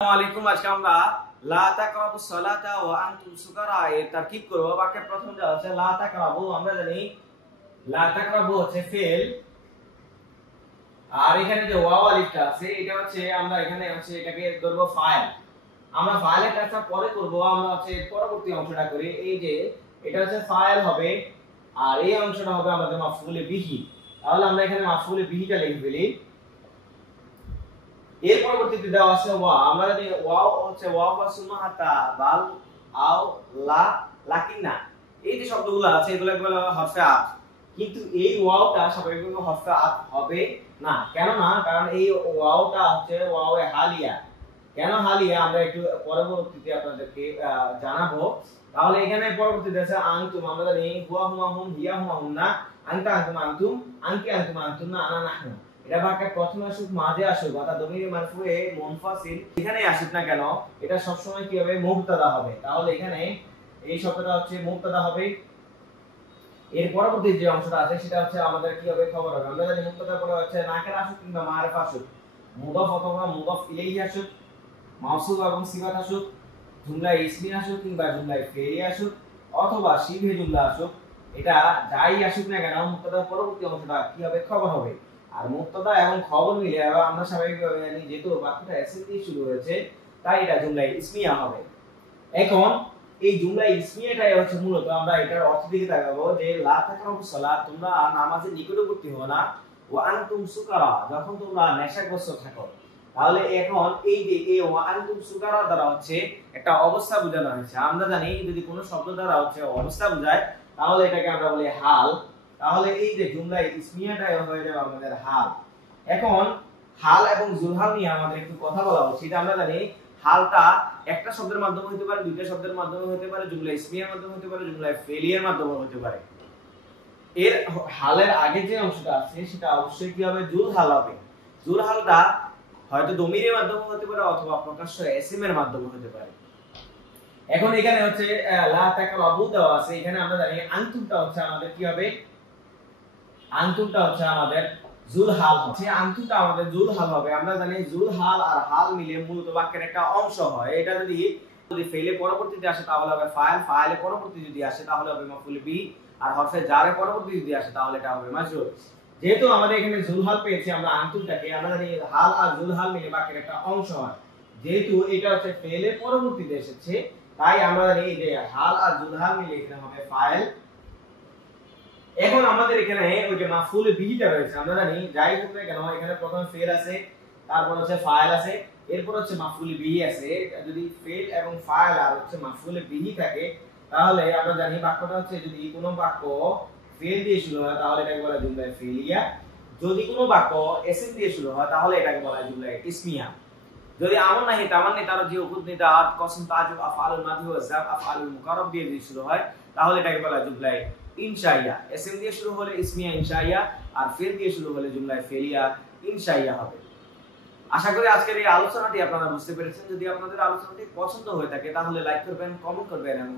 আসসালামু আলাইকুম। আজকে আমরা লা তাকরাবুস সালাতা ওয়া আনতুম সুকারা এর তারকিব করব। বাক্যের প্রথম যা আছে লা তাকরাবু, আমরা জানি লা তাকরাবু হচ্ছে ফেল, আর এখানে যে ওয়াও আলিফটা আছে এটা হচ্ছে আমরা এখানে হচ্ছে এটাকে ধরব ফাইল। আমরা ফাইলের কাজটা পরে করব, আমরা হচ্ছে পরবর্তী অংশটা করি। এই যে এটা হচ্ছে ফাইল হবে আর এই অংশটা হবে আমাদের মাফউলে বিহি। তাহলে আমরা এখানে মাফউলে বিহিটা লিখে ফেলি। এর পরবর্তীতে দেওয়া আছে ওয়া, আমরা জানি ওয়াও হচ্ছে ওয়াও বা সুমাহাতা বাল আও লা লাকিনা, এই যে শব্দগুলো আছে এগুলো বলা হয় হরফে আত, কিন্তু এই ওয়াওটা স্বাভাবিকভাবে হরফে আত হবে না। কেন না? কারণ এই ওয়াওটা হচ্ছে ওয়াওয়ে হালিয়া। কেন হালিয়া আমরা একটু পরবর্তীতে আপনাদেরকে জানাবো। তাহলে এখানে পরবর্তীতে আছে আনতুম, আমরা জানি হুয়া হুমা হুম হিয়া হুমা হুন্না, আনতা আনতুম আনতুম, আনকি আনতুম আনতুন্না, আনা নাহনু। এটা বাক্যের প্রথমে আসুক মাঝে আসুক অর্থাৎ দমির মারফুয়ে মুনফাসিল এখানে আসুক না কেন এটা সব সময় কি হবে? মুবতাদা হবে। তাহলে এখানে এই শব্দটা হচ্ছে মুবতাদা হবে। এর পরবর্তী যে অংশটা আছে সেটা হচ্ছে আমাদের কি হবে? খবর হবে। আমরা জানি মুবতাদা পরে হচ্ছে নাকের আসুক কিংবা মারিফা আসুক, মুদাফ অথবা মুদাফ ইলাইহি আসুক, মাউসুফ এবং সিফাত আসুক, জুমলায় ইসমি আসুক কিংবা জুমলায় ফেলি আসুক অথবা শিবহে জুমলা আসুক, এটা যাই আসুক না কেন মুবতাদার পরবর্তী অংশটা কি হবে? খবর হবে। আর মুবতাদা এবং খবর মিলে আমরা স্বাভাবিকভাবে জানি যেহেতু বাক্যটা এসএম দিয়ে শুরু হয়েছে তাই এটা জুমলায় ইসমিয়া হবে। এখন এই জুমলায় ইসমিয়াটাই হচ্ছে মূলত আমরা এটার অর্থ দিকে তাকাবো যে লা তাকরাবুস সালাত, তোমরা নামাজের নিকটবর্তী হও না, ওয়া আনতুম সুকারা, যখন তোমরা নেশাগ্রস্ত থাকো। তাহলে এখন এই যে এই ওয়া আনতুম সুকারা দ্বারা হচ্ছে একটা অবস্থা বোঝানো হয়েছে। আমরা জানি যদি কোনো শব্দ দ্বারা হচ্ছে অবস্থা বোঝায় তাহলে এটাকে আমরা বলি হাল। তাহলে এই যে জুমলায় ইসমিয়াটাই হয়ে যাবে আমাদের হাল। এখন হাল এবং জুলহাল নিয়ে আমাদের একটু কথা বলা উচিত। আমরা জানি হালটা একটা শব্দের মাধ্যমে হতে পারে, দুইটা শব্দের মাধ্যমে হতে পারে, জুমলা ইসমিয়ার মাধ্যমে হতে পারে, জুমলা ফেলিয়ার মাধ্যমে হতে পারে। এর হালের আগে যে অংশটা আছে সেটা অবশ্যই কি হবে? জুলহাল হবে। জুলহালটা হয়তো দমিরের মাধ্যমে হতে পারে অথবা প্রকাশ্য এসএম এর মাধ্যমে হতে পারে। এখন এখানে হচ্ছে লা তাকরাবু দেওয়া আছে, এখানে আমরা জানি আনতুমটা হচ্ছে আমাদের কি হবে? আনতুমটা হচ্ছে আমাদের জুলহাল হচ্ছে, আনতুমটা আমাদের জুলহাল হবে। আমরা জানি জুলহাল আর হাল মিলে মূলত বাক্যের একটা অংশ হয়। এটা যদি ফেলে পরবর্তীতে আসে তাহলে হবে ফাইল, ফাইলের পরবর্তী যদি আসে তাহলে হবে মাফউল বিহি, আর হরফে জারের পরবর্তী যদি আসে তাহলে এটা হবে মাজরুর। যেহেতু আমাদের এখানে জুলহাল পেয়েছি আমরা আনতুমটাকে, আমরা জানি হাল আর জুলহাল মিলে বাক্যের একটা অংশ হয়। যেহেতু এটা হচ্ছে ফেলের পরবর্তীতে এসেছে তাই আমরা জানি যে হাল আর জুলহাল মিলে এখানে হবে ফাইল। এখন আমাদের এখানে ওই যে মাফউল বিহিটা রয়েছে, আমরা জানি যাই হোক না কেন এখানে প্রথমে ফেল আছে, তারপর হচ্ছে ফাইল আছে, এরপর হচ্ছে মাফউল বিহি আছে। যদি ফেল এবং ফাইল আর হচ্ছে মাফউল বিহি থাকে তাহলে আমরা জানি বাক্যটা হচ্ছে যদি কোনো বাক্য ফেল দিয়ে শুরু হয় তাহলে এটাকে বলা হয় জুমলা ফেলিয়া। যদি কোনো বাক্য এসএম দিয়ে শুরু হয় তাহলে এটাকে বলা হয় জুমলা ইসমিয়া। যদি আমল নাহি তামান্নি তারজি উকুদ নিদাত কসম তাজুব আফআলুল মাদি ওয়া জাব আফআলুল মুকাররব দিয়ে যদি শুরু হয় তাহলে এটাকে বলা হয় জুমলা ইনশাইয়া। এসএম দিয়ে শুরু হলে ইসমিয়া ইনশাইয়া, আর ফেল দিয়ে শুরু হলে জুমলা ফেলিয়া ইনশাইয়া হবে। আশা করি আজকের এই আলোচনাটি আপনারা বুঝতে পেরেছেন। যদি আপনাদের আলোচনাটি পছন্দ হয়ে থাকে তাহলে লাইক করবেন, কমেন্ট করবেন এবং